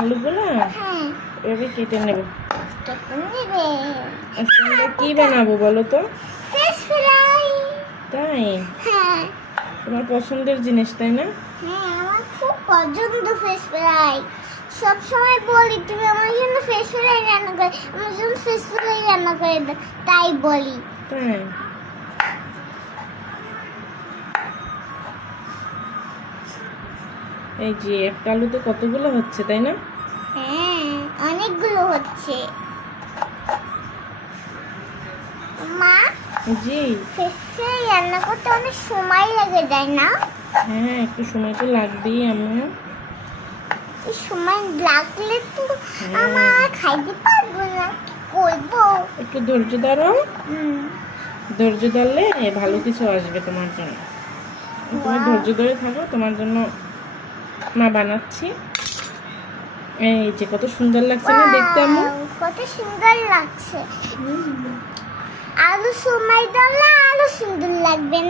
আলুগুলো? হ্যাঁ। এভাবে কেটে নেব। আমরা কি বানাবো বলো তো? তাই? হ্যাঁ। তোমার পছন্দের জিনিস তাই না? হ্যাঁ আমার খুব পছন্দ ফিশ ফ্রাই। সব সময় বলি তুমি আমার জন্য ফিশ ফ্রাই রান্না করে আমার জন্য ফিশ ফ্রাই রান্না করে তাই বলি। তাই? এই যে একটা আলুতে কতগুলো হচ্ছে তাই না? হ্যাঁ অনেকগুলো হচ্ছে। মা জি। ফিশ রান্না করতে অনেক সময় লাগে যায় না? হ্যাঁ একটু সময় তো লাগবেই আমার এই সময় লাগলে তো হ্যাঁ। আমার খাইতে পারব না কি করব? একটু ধৈর্য ধরো। হুম। ধৈর্য ধরলে ভালো কিছু আসবে তোমার জন্য। তুমি ধৈর্য ধরে থাকো তোমার জন্য মা বানাচ্ছি। এই যে কত সুন্দর লাগছে না দেখতে আমি কত সুন্দর লাগছে। আলু সময় দলা আলু সুন্দর লাগবে